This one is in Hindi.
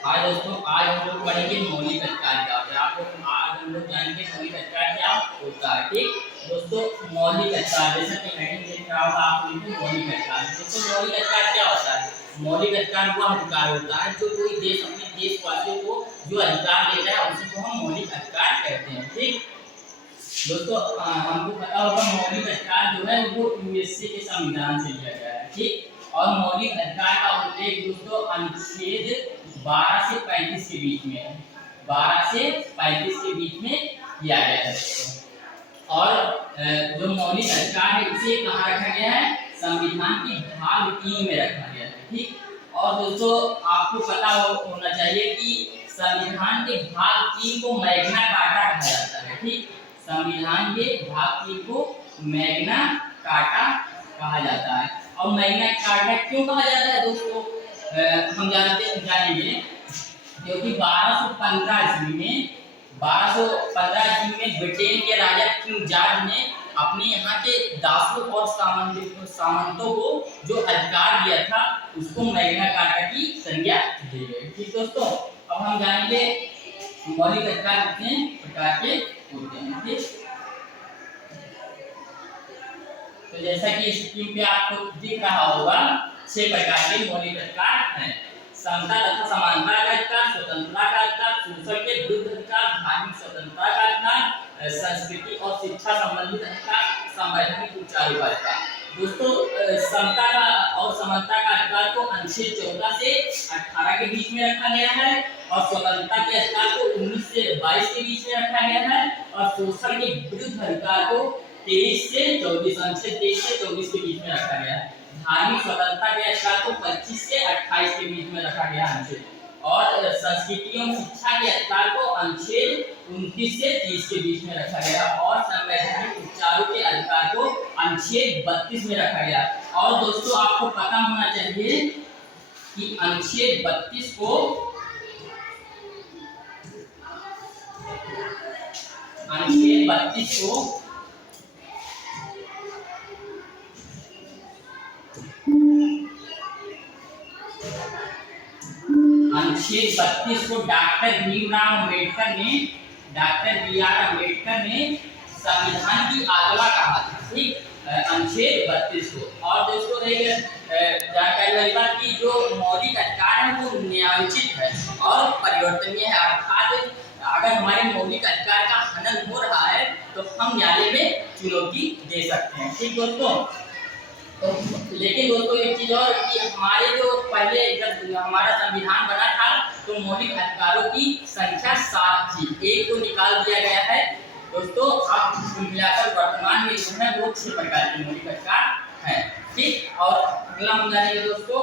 आज दोस्तों आज हम लोग पढ़ेंगे मौलिक अधिकार क्या होता है। आप लोग आज हम लोग जानेंगे मौलिक अधिकार क्या होता है। ठीक दोस्तों, मौलिक अधिकार जैसा कि हेडिंग देख रहा होगा आप लिखो मौलिक अधिकार। दोस्तों मौलिक अधिकार क्या होता है? मौलिक अधिकार वह अधिकार होता है जो कोई देश अपने देशवासियों को जो अधिकार देता है उसी को हम मौलिक अधिकार कहते हैं। ठीक दोस्तों, हमको पता होगा मौलिक अधिकार जो है वो यूएसए के संविधान से लिया गया है। ठीक, और मौलिक अधिकार का उल्लेख दोस्तों अनुच्छेद 12 से 35 के बीच में है। 12 से 35 के बीच में किया गया है दोस्तों। और जो मौलिक अधिकार है इसे कहाँ रखा गया है? संविधान के भाग 3 में रखा गया है। ठीक, और दोस्तों आपको पता होना चाहिए कि संविधान के भाग 3 को मैग्ना कार्टा कहा जाता है। ठीक, संविधान के भाग 3 को मैग्ना कार्टा कहा जाता है। और मैग्ना कार्टा क्यों कहा जाता है दोस्तों? हम जानेंगे क्योंकि 1215 ईस्वी में ब्रिटेन के राजा किंग जॉर्ज ने अपने यहाँ के दासों और सामंतों को जो अधिकार दिया था उसको मैग्ना कार्टा की संज्ञा दी गई। ठीक दोस्तों, अब हम जानेंगे मौलिक अधिकार कितने प्रकार के होते हैं। ठीक, तो जैसा कि स्क्रीन पे आपको दिख रहा होगा 6 प्रकार के मौलिक अधिकार हैं। समता तथा समानता का अधिकार, स्वतंत्रता का अधिकार, शोषण के विरुद्ध अधिकार, धार्मिक स्वतंत्रता का अधिकार, संस्कृति और शिक्षा संबंधित अधिकार, संवैधानिक उपचारों का अधिकार। दोस्तों समता का और समानता का अधिकार को अनुच्छेद 14 से 18 के बीच में रखा गया है और स्वतंत्रता के अधिकार को 19 से 22 के बीच में रखा गया है और शोषण के विरुद्ध अधिकार को 23 से 24 अनुच्छेद 23 से 24 के बीच में रखा गया है। धार्मिक स्वतंत्रता के अधिकार को 25 से 28 के बीच में रखा गया अनुच्छेद और संस्कृति एवं शिक्षा के अधिकार को अनुच्छेद 29 से 30 के बीच में रखा गया और संवैधानिक उपचारों के अधिकार को अनुच्छेद 32 में रखा गया। और दोस्तों आपको पता होना चाहिए कि अनुच्छेद 32 को अनुच्छेद 32 को डॉक्टर भीमराव अम्बेडकर ने संविधान की आत्मा कहा था। ठीक, अनुच्छेद 32 को। और दोस्तों एक जानकारी वाली बात कि जो मौलिक अधिकार है वो न्यायोचित है और परिवर्तनीय है, अर्थात अगर हमारे मौलिक अधिकार का हनन हो रहा है तो हम न्यायालय में चुनौती दे सकते हैं। ठीक दोस्तों, तो लेकिन दोस्तों एक चीज और कि हमारे जो पहले जब हमारा संविधान बना था तो मौलिक अधिकारों की संख्या 7 थी, एक को निकाल दिया गया है दोस्तों। अब मिलाकर वर्तमान में जो है वो 6 प्रकार के मौलिक अधिकार हैं। ठीक, और अगला हम जानेंगे दोस्तों